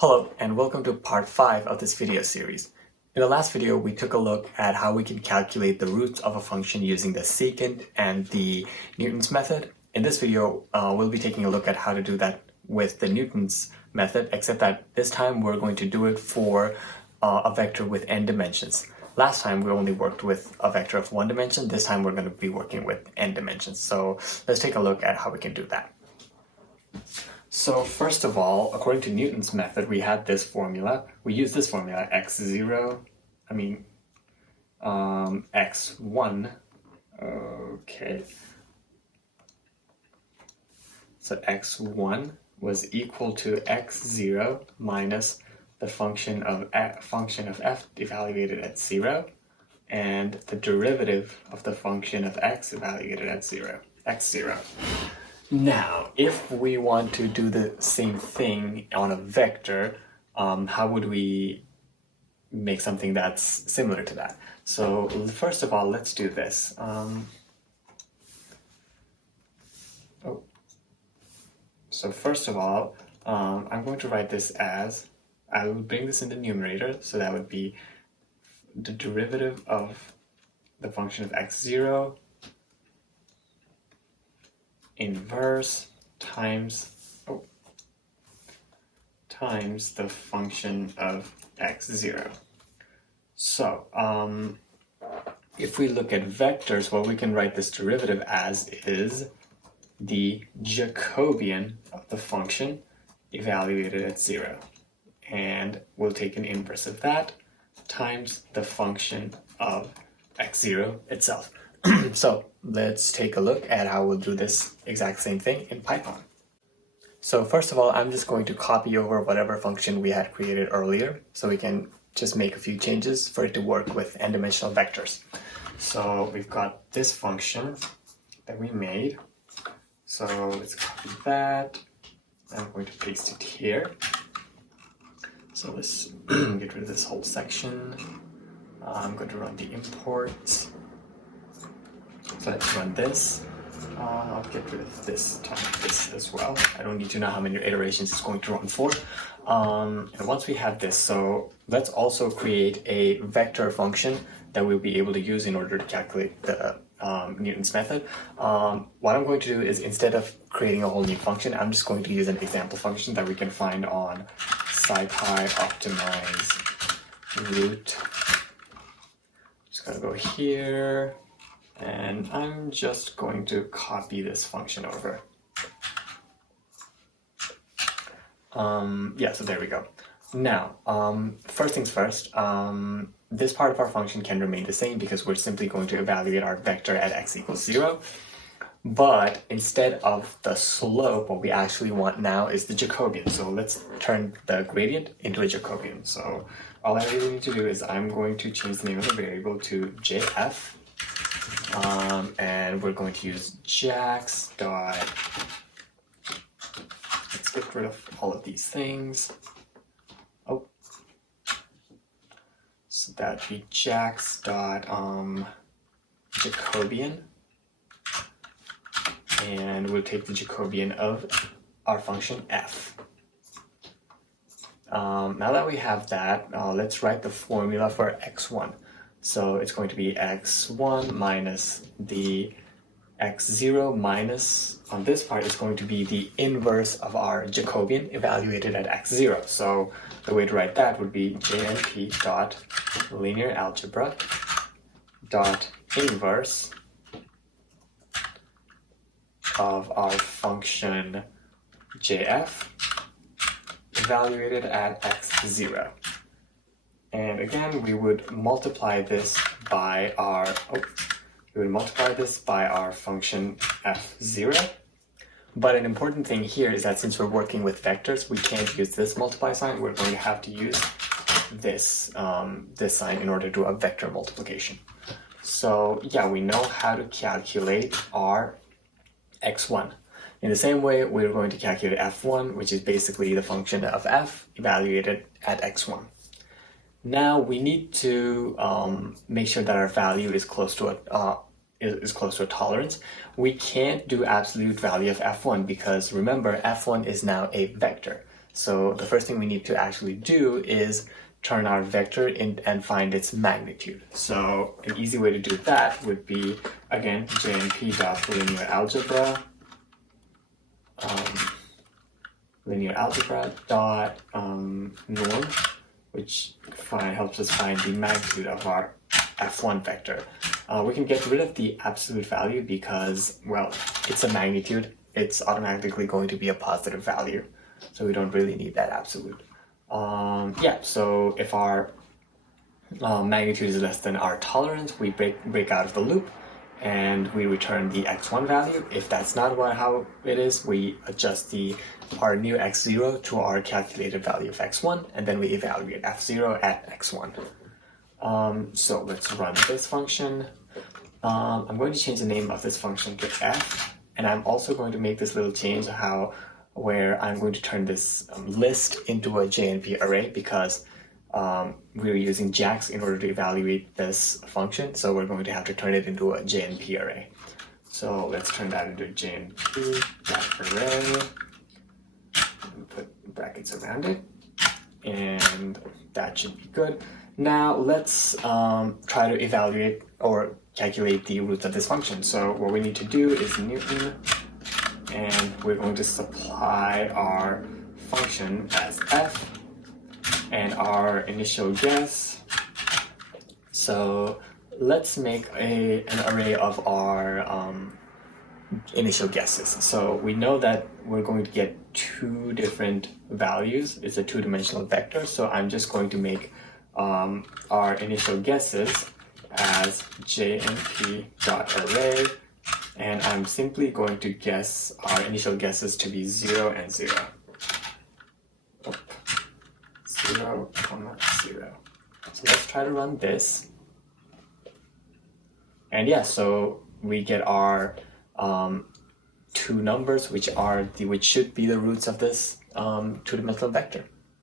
Hello, and welcome to part 5 of this video series. In the last video, we took a look at how we can calculate the roots of a function using the secant and the Newton's method. In this video, we'll be taking a look at how to do that with the Newton's method, except that this time we're going to do it for a vector with n dimensions. Last time we only worked with a vector of 1 dimension. This time we're going to be working with n dimensions. So let's take a look at how we can do that. So first of all, according to Newton's method, we had this formula. We use this formula, x1, okay. So x1 was equal to x0 minus the function of f evaluated at 0, and the derivative of the function of x evaluated at x0. Now, if we want to do the same thing on a vector, how would we make something that's similar to that? So first of all, let's do this. So first of all, I'm going to write this as, I will bring this in the numerator, so that would be the derivative of the function of x0 inverse times the function of x0. So if we look at vectors, what we can write this derivative as is the Jacobian of the function evaluated at 0, and we'll take an inverse of that times the function of x0 itself. So let's take a look at how we'll do this exact same thing in Python. So first of all, I'm just going to copy over whatever function we had created earlier, so we can just make a few changes for it to work with n-dimensional vectors. So we've got this function that we made. So let's copy that. I'm going to paste it here. So let's get rid of this whole section. I'm going to run the import. So let's run this. I'll get rid of this as well. I don't need to know how many iterations it's going to run for. And once we have this, so let's also create a vector function that we'll be able to use in order to calculate the Newton's method. What I'm going to do is, instead of creating a whole new function, I'm just going to use an example function that we can find on SciPy optimize root. Just gonna go here. And I'm just going to copy this function over. So there we go. Now, first things first, this part of our function can remain the same because we're simply going to evaluate our vector at x equals 0. But instead of the slope, what we actually want now is the Jacobian. So let's turn the gradient into a Jacobian. So all I really need to do is I'm going to change the name of the variable to jf. And we're going to use jax dot, let's get rid of all of these things. So that'd be jax dot Jacobian, and we'll take the Jacobian of our function f. Now that we have that, let's write the formula for x1. So it's going to be x1 minus the x0 minus, on this part, it's going to be the inverse of our Jacobian evaluated at x0. So the way to write that would be jnp dot linear algebra dot inverse of our function jf evaluated at x0. And again, we would multiply this by our function f0. But an important thing here is that since we're working with vectors, we can't use this multiply sign. We're going to have to use this sign in order to do a vector multiplication. So yeah, we know how to calculate our x1. In the same way, we're going to calculate f1, which is basically the function of f evaluated at x1. Now we need to make sure that our value is close to a tolerance. We can't do absolute value of f1 because remember, f1 is now a vector. So the first thing we need to actually do is turn our vector in and find its magnitude. So an easy way to do that would be, again, jnp.linear algebra, linear algebra dot norm, which helps us find the magnitude of our f1 vector. We can get rid of the absolute value because, well, it's a magnitude. It's automatically going to be a positive value. So we don't really need that absolute. Yeah, so if our magnitude is less than our tolerance, we break out of the loop and we return the x1 value. If that's not how it is, we adjust our new x0 to our calculated value of x1, and then we evaluate f0 at x1. So let's run this function. I'm going to change the name of this function to f, and I'm also going to make this little change where I'm going to turn this list into a JNP array because we're using JAX in order to evaluate this function, so we're going to have to turn it into a JNP array. So let's turn that into JNP array, and put brackets around it, and that should be good. Now let's try to evaluate or calculate the roots of this function. So what we need to do is Newton, and we're going to supply our function as f and our initial guess. So let's make an array of our initial guesses. So we know that we're going to get two different values. It's a two-dimensional vector, so I'm just going to make our initial guesses as jnp.array, and I'm simply going to guess our initial guesses to be 0 and 0. 0, 0. So let's try to run this. And yeah, so we get our two numbers, which should be the roots of this two-dimensional vector.